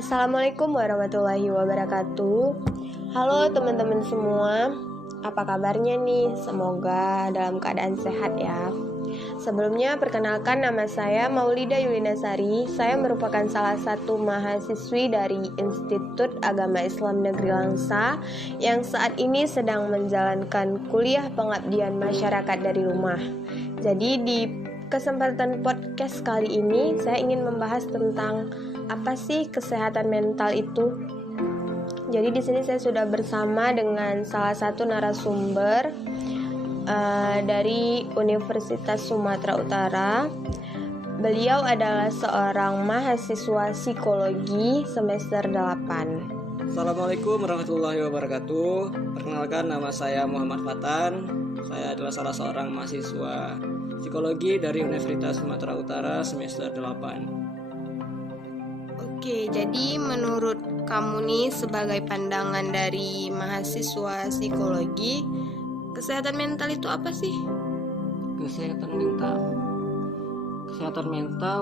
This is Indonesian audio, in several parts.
Assalamualaikum warahmatullahi wabarakatuh. Halo teman-teman semua, apa kabarnya nih? Semoga dalam keadaan sehat ya. Sebelumnya perkenalkan, nama saya Maulida Yulinasari. Saya merupakan salah satu mahasiswi dari Institut Agama Islam Negeri Langsa yang saat ini sedang menjalankan kuliah pengabdian masyarakat dari rumah. Jadi di kesempatan podcast kali ini saya ingin membahas tentang apa sih kesehatan mental itu. Jadi di sini saya sudah bersama dengan salah satu narasumber dari Universitas Sumatera Utara. Beliau adalah seorang mahasiswa psikologi semester 8. Assalamualaikum warahmatullahi wabarakatuh. Perkenalkan, nama saya Muhammad Fatan. Saya adalah salah seorang mahasiswa psikologi dari Universitas Sumatera Utara semester 8. Oke, jadi menurut kamu nih sebagai pandangan dari mahasiswa psikologi, kesehatan mental itu apa sih? Kesehatan mental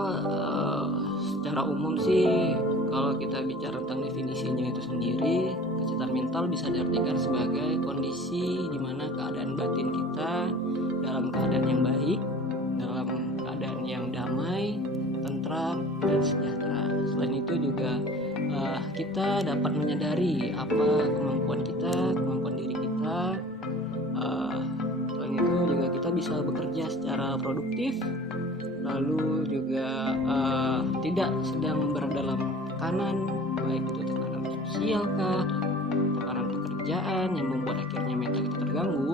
secara umum sih, kalau kita bicara tentang definisinya itu sendiri, kesehatan mental bisa diartikan sebagai kondisi di mana keadaan batin kita dalam keadaan yang baik, dalam keadaan yang damai, tentram, dan sejahtera. Selain itu juga kita dapat menyadari apa kemampuan diri kita. Selain itu juga kita bisa bekerja secara produktif, lalu juga tidak sedang berada dalam tekanan, baik itu tekanan sosial kah, tekanan pekerjaan yang membuat akhirnya mental kita terganggu.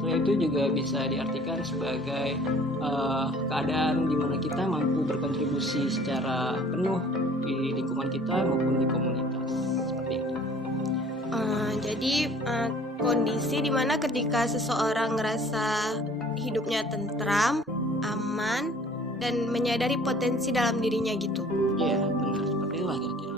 Selain itu juga bisa diartikan sebagai keadaan di mana kita mampu berkontribusi secara penuh di lingkungan kita maupun di komunitas, seperti itu. Jadi kondisi di mana ketika seseorang ngerasa hidupnya tentram, aman, dan menyadari potensi dalam dirinya gitu. Iya, benar, seperti itulah kira-kira.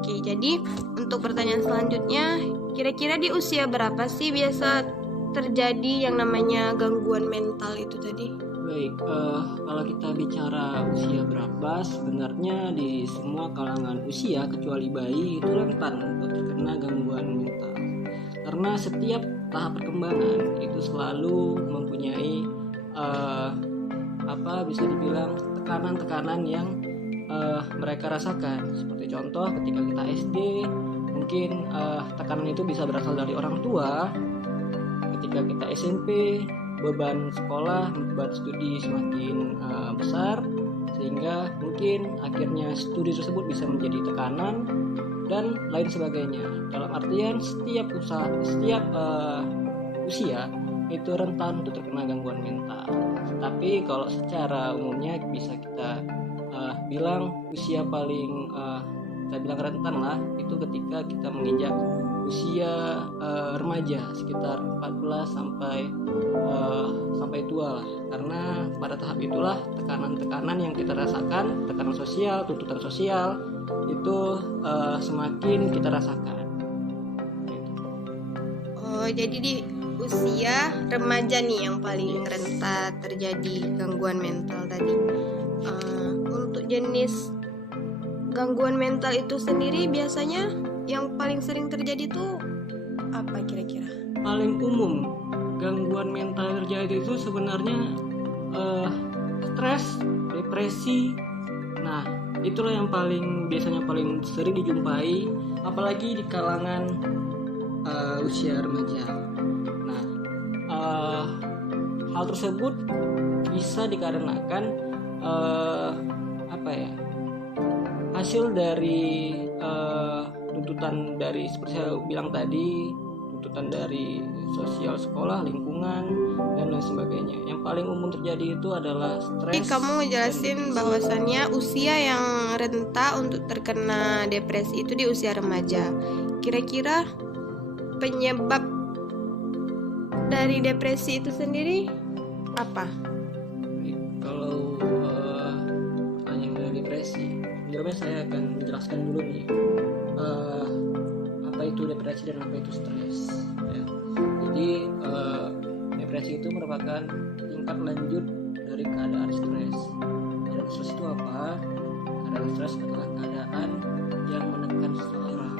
Oke, jadi untuk pertanyaan selanjutnya, kira-kira di usia berapa sih biasa terjadi yang namanya gangguan mental itu tadi? Baik, kalau kita bicara usia berapa, sebenarnya di semua kalangan usia kecuali bayi itu rentan untuk terkena gangguan mental. Karena setiap tahap perkembangan itu selalu mempunyai bisa dibilang tekanan-tekanan yang mereka rasakan. Seperti contoh ketika kita SD, mungkin tekanan itu bisa berasal dari orang tua. Ketika kita SMP, beban sekolah, beban studi semakin besar, sehingga mungkin akhirnya studi tersebut bisa menjadi tekanan dan lain sebagainya. Dalam artian setiap usia itu rentan untuk terkena gangguan mental. Tapi kalau secara umumnya bisa kita bilang usia paling kita bilang rentan lah itu ketika kita menginjak usia remaja sekitar 14 sampai tua lah, karena pada tahap itulah tekanan-tekanan yang kita rasakan, tekanan sosial, tuntutan sosial itu semakin kita rasakan. Jadi di usia remaja nih yang paling rentan terjadi gangguan mental tadi. Untuk jenis gangguan mental itu sendiri biasanya yang paling sering terjadi tuh apa kira-kira? Paling umum gangguan mental terjadi itu sebenarnya stres, depresi. Nah, itulah yang biasanya paling sering dijumpai, apalagi di kalangan usia remaja. Nah, hal tersebut bisa dikarenakan hasil dari tuntutan dari seperti saya bilang tadi, tuntutan dari sosial sekolah, lingkungan, dan lain sebagainya. Yang paling umum terjadi itu adalah stres. Jadi kamu jelasin bahwasannya usia yang rentan untuk terkena depresi itu di usia remaja. Kira-kira penyebab dari depresi itu sendiri apa? Kalau pertanyaan dari depresi, sebenarnya saya akan menjelaskan dulu nih apa itu depresi dan apa itu stres ya. Jadi depresi itu merupakan tingkat lanjut dari keadaan stres. Keadaan stres itu apa? Keadaan menyebabkan stres adalah keadaan yang menekan seseorang.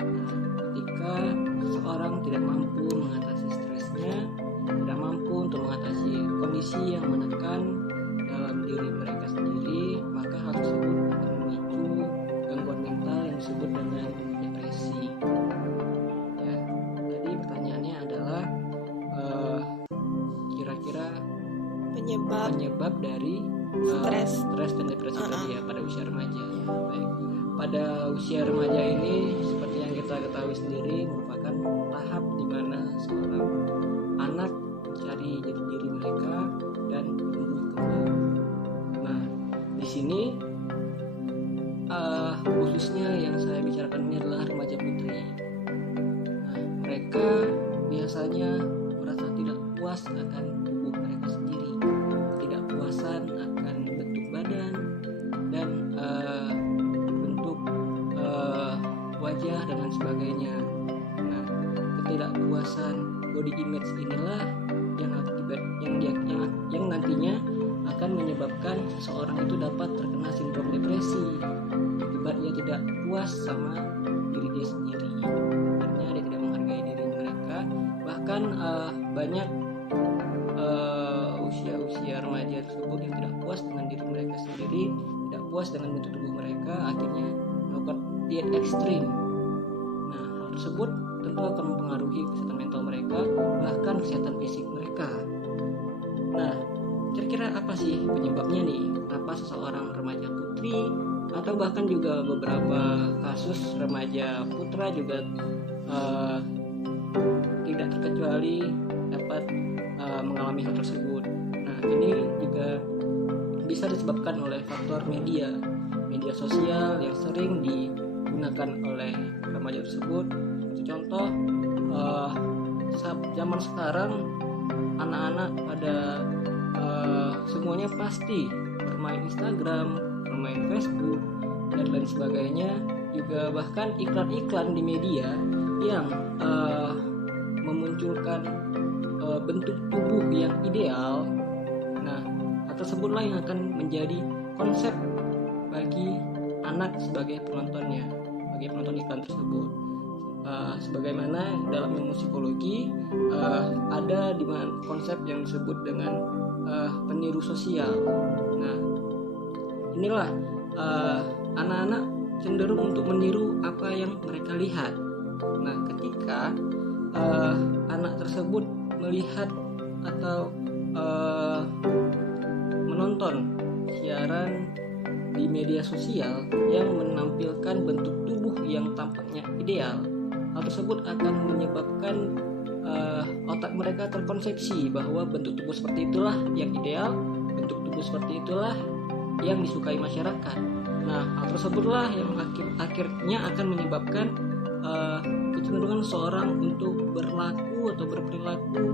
Nah, ketika seseorang tidak mampu mengatasi stresnya, tidak mampu untuk mengatasi kondisi yang menekan dalam diri mereka sendiri, maka hal tersebut akan memicu gangguan mental yang disebut dengan depresi. Ya, jadi pertanyaannya adalah kira-kira penyebab dari stres dan depresi tadi ya pada usia remaja. Baik. Pada usia remaja ini seperti yang kita ketahui sendiri merupakan tahap di mana seorang anak mencari jati diri mereka dan tumbuh kembang. Nah, di sini khususnya yang saya bicarakan ini adalah remaja putri. Nah, mereka biasanya merasa tidak puas akan tubuh mereka sendiri, ketidakpuasan akan bentuk badan dan bentuk wajah dan lain sebagainya. Nah, ketidakpuasan body image inilah yang nantinya akan menyebabkan seseorang itu dapat terkena sindrom depresi akibat dia tidak puas sama diri dia sendiri, akhirnya dia tidak menghargai diri mereka. Bahkan banyak usia remaja tersebut yang tidak puas dengan diri mereka sendiri, tidak puas dengan bentuk tubuh mereka, akhirnya melakukan diet ekstrim. Nah, hal tersebut tentu akan mempengaruhi kesehatan mental mereka, bahkan kesehatan fisik mereka. Nah, kira-kira apa sih penyebabnya nih? Kenapa seseorang remaja putri atau bahkan juga beberapa kasus remaja putra juga tidak terkecuali dapat mengalami hal tersebut. Nah, ini juga bisa disebabkan oleh faktor media sosial yang sering digunakan oleh remaja tersebut. Seperti contoh, zaman sekarang anak-anak pada semuanya pasti bermain Instagram, bermain Facebook dan lain sebagainya, juga bahkan iklan-iklan di media yang memunculkan bentuk tubuh yang ideal. Nah, hal tersebutlah yang akan menjadi konsep bagi anak sebagai penontonnya, bagi penonton iklan tersebut. Sebagaimana dalam ilmu psikologi ada di mana konsep yang disebut dengan peniru sosial. Nah, inilah anak-anak cenderung untuk meniru apa yang mereka lihat. Nah, ketika anak tersebut melihat atau menonton siaran di media sosial yang menampilkan bentuk tubuh yang tampaknya ideal, hal tersebut akan menyebabkan otak mereka terkonsepsi bahwa bentuk tubuh seperti itulah yang ideal, bentuk tubuh seperti itulah yang disukai masyarakat. Nah, hal tersebutlah yang akhirnya akan menyebabkan kecenderungan seorang untuk berlaku atau berperilaku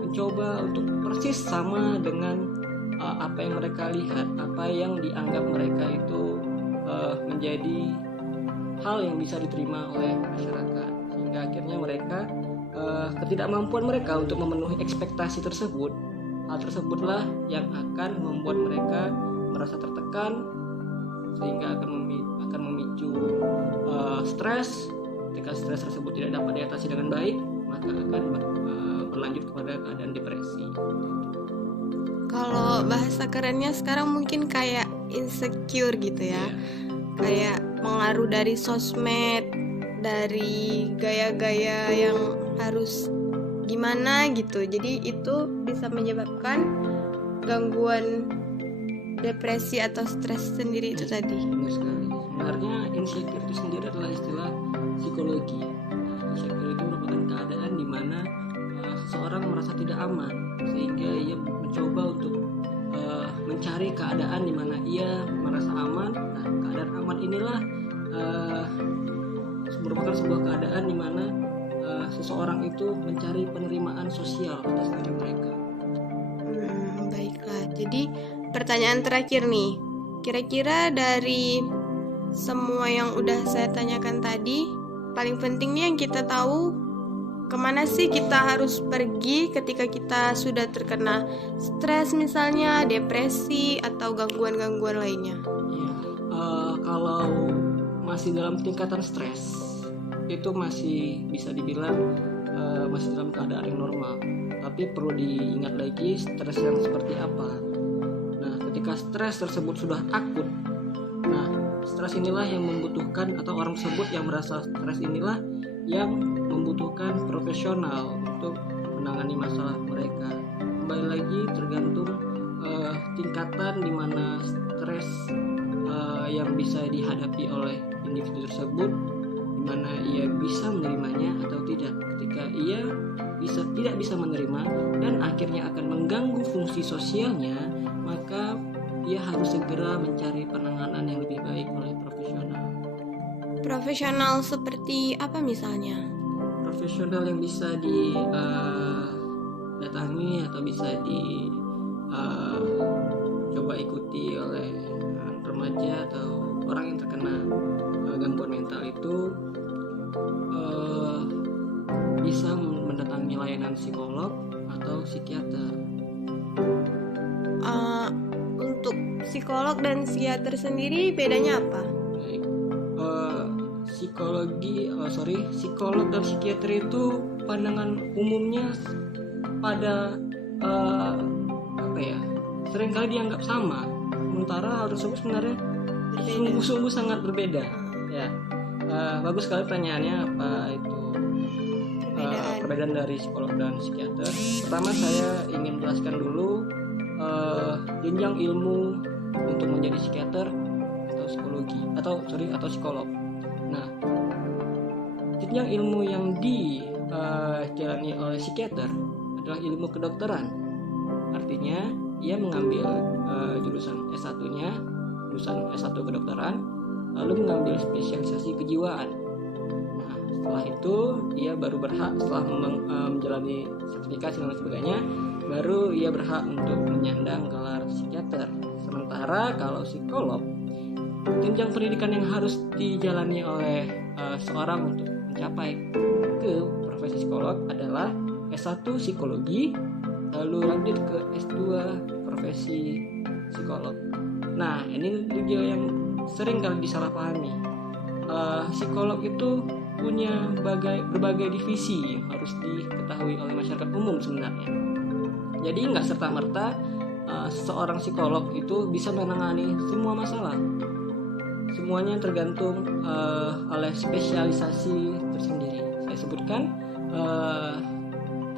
mencoba untuk persis sama dengan apa yang mereka lihat, apa yang dianggap mereka itu menjadi hal yang bisa diterima oleh masyarakat, sehingga akhirnya mereka ketidakmampuan mereka untuk memenuhi ekspektasi tersebut, hal tersebutlah yang akan membuat mereka merasa tertekan, sehingga akan memicu stres. Ketika stres tersebut tidak dapat diatasi dengan baik, maka akan berlanjut kepada keadaan depresi. Kalau bahasa kerennya sekarang mungkin kayak insecure gitu ya. Kayak pengaruh dari sosmed, dari gaya-gaya yang harus gimana gitu. Jadi itu bisa menyebabkan gangguan depresi atau stres sendiri itu tadi. Benar sekali. Sebenarnya insecure itu sendiri adalah istilah psikologi. Insecure itu merupakan keadaan di mana seseorang merasa tidak aman, sehingga ia mencoba untuk mencari keadaan di mana ia merasa aman. Nah, keadaan aman inilah merupakan sebuah keadaan di mana seseorang itu mencari penerimaan sosial atas diri mereka. Baiklah. Jadi pertanyaan terakhir nih, kira-kira dari semua yang udah saya tanyakan tadi, paling penting nih yang kita tahu kemana sih kita harus pergi ketika kita sudah terkena stres misalnya, depresi atau gangguan-gangguan lainnya? Ya, kalau masih dalam tingkatan stres itu masih bisa dibilang masih dalam keadaan yang normal, tapi perlu diingat lagi stres yang seperti apa. Nah, ketika stres tersebut sudah akut, nah stres inilah yang membutuhkan, atau orang tersebut yang merasa stres inilah yang membutuhkan profesional untuk menangani masalah mereka. Kembali lagi tergantung tingkatan di mana stres yang bisa dihadapi oleh individu tersebut, di mana ia bisa menerimanya atau tidak. Ketika ia tidak bisa menerima dan akhirnya akan mengganggu fungsi sosialnya, maka ia harus segera mencari penanganan yang lebih baik oleh profesional. Profesional seperti apa misalnya? Profesional yang bisa didatangi atau bisa coba ikuti oleh remaja atau orang yang terkena gangguan mental itu bisa mendatangi layanan psikolog atau psikiater. Untuk psikolog dan psikiater sendiri bedanya apa? Baik. Psikolog dan psikiater itu pandangan umumnya pada seringkali dianggap sama, sementara hal tersebut sebenarnya sungguh-sungguh sangat berbeda. Ya, bagus sekali pertanyaannya, apa itu perbedaan dari psikolog dan psikiater. Pertama, saya ingin jelaskan dulu jenjang ilmu untuk menjadi psikiater atau psikolog. Nah, jenjang ilmu yang dijalani oleh psikiater adalah ilmu kedokteran. Artinya ia mengambil jurusan S1-nya, jurusan S1 kedokteran, lalu mengambil spesialisasi kejiwaan. Nah, setelah itu ia baru berhak, setelah menjalani sertifikasi dan sebagainya, baru ia berhak untuk menyandang gelar psikiater. Sementara kalau psikolog, jenjang pendidikan yang harus dijalani oleh seorang untuk mencapai ke profesi psikolog adalah S1 psikologi, lalu lanjut ke S2 profesi psikolog. Nah, ini juga yang sering kali disalahpahami. Psikolog itu punya berbagai divisi yang harus diketahui oleh masyarakat umum sebenarnya. Jadi nggak serta-merta seorang psikolog itu bisa menangani semua masalah. Semuanya tergantung oleh spesialisasi tersendiri. Saya sebutkan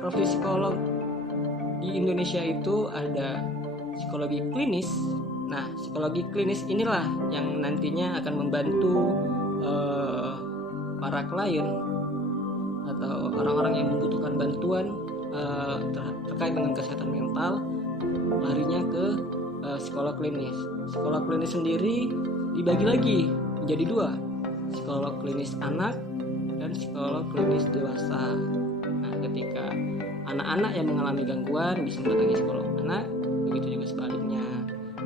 profesi psikolog di Indonesia itu ada psikologi klinis. Nah, psikologi klinis inilah yang nantinya akan membantu para klien atau orang-orang yang membutuhkan bantuan terkait dengan kesehatan mental, larinya ke psikolog klinis. Psikolog klinis sendiri dibagi lagi menjadi dua, psikolog klinis anak dan psikolog klinis dewasa. Nah, ketika anak-anak yang mengalami gangguan bisa mendatangi psikolog anak, begitu juga sebaliknya.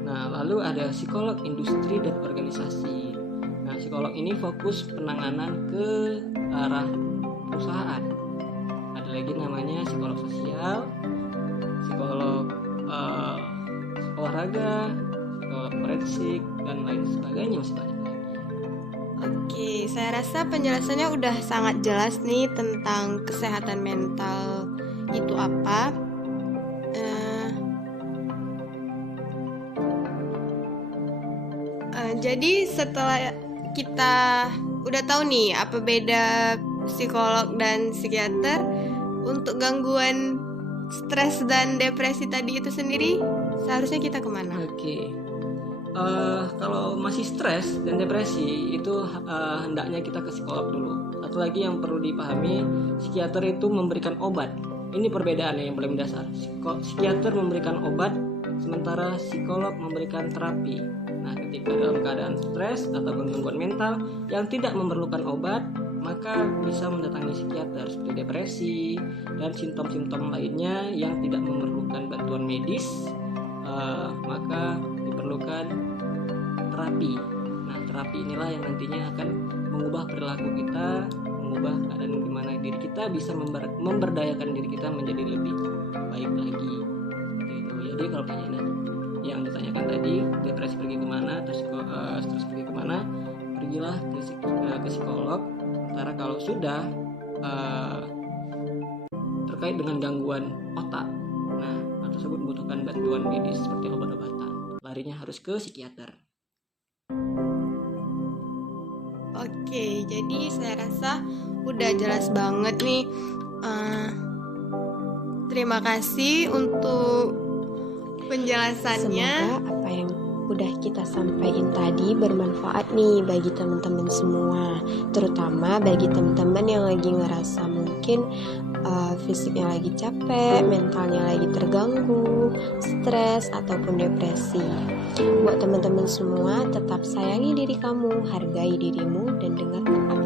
Nah, lalu ada psikolog industri dan organisasi. Nah, psikolog ini fokus penanganan ke arah perusahaan. Ada lagi namanya psikolog sosial, psikolog olahraga, psikolog forensik, dan lain sebagainya, masih banyak. Oke, saya rasa penjelasannya udah sangat jelas nih tentang kesehatan mental itu apa. Jadi setelah kita udah tahu nih apa beda psikolog dan psikiater, untuk gangguan stres dan depresi tadi itu sendiri seharusnya kita kemana? Oke. Kalau masih stres dan depresi itu hendaknya kita ke psikolog dulu. Satu lagi yang perlu dipahami, psikiater itu memberikan obat. Ini perbedaannya yang paling dasar. Psikiater memberikan obat, sementara psikolog memberikan terapi. Nah, ketika dalam keadaan stres atau gangguan mental yang tidak memerlukan obat, maka bisa mendatangi psikiater seperti depresi dan simptom-simptom lainnya yang tidak memerlukan bantuan medis, maka diperlukan terapi. Nah, terapi inilah yang nantinya akan mengubah perilaku kita, mengubah keadaan di mana diri kita bisa memberdayakan diri kita menjadi lebih baik lagi. Seperti itu. Jadi kalau pertanyaan yang ditanyakan tadi, depresi pergi kemana, terus stres pergi kemana, pergilah ke psikolog. Sementara kalau sudah terkait dengan gangguan otak, nah hal tersebut membutuhkan bantuan medis seperti obat-obatan, larinya harus ke psikiater. Oke, jadi saya rasa udah jelas banget nih. Terima kasih untuk penjelasannya. Semoga apa yang udah kita sampaikan tadi bermanfaat nih bagi teman-teman semua, terutama bagi teman-teman yang lagi ngerasa mungkin fisiknya lagi capek, mentalnya lagi terganggu, stres ataupun depresi. Buat teman-teman semua, tetap sayangi diri kamu, hargai dirimu, dan dengarkan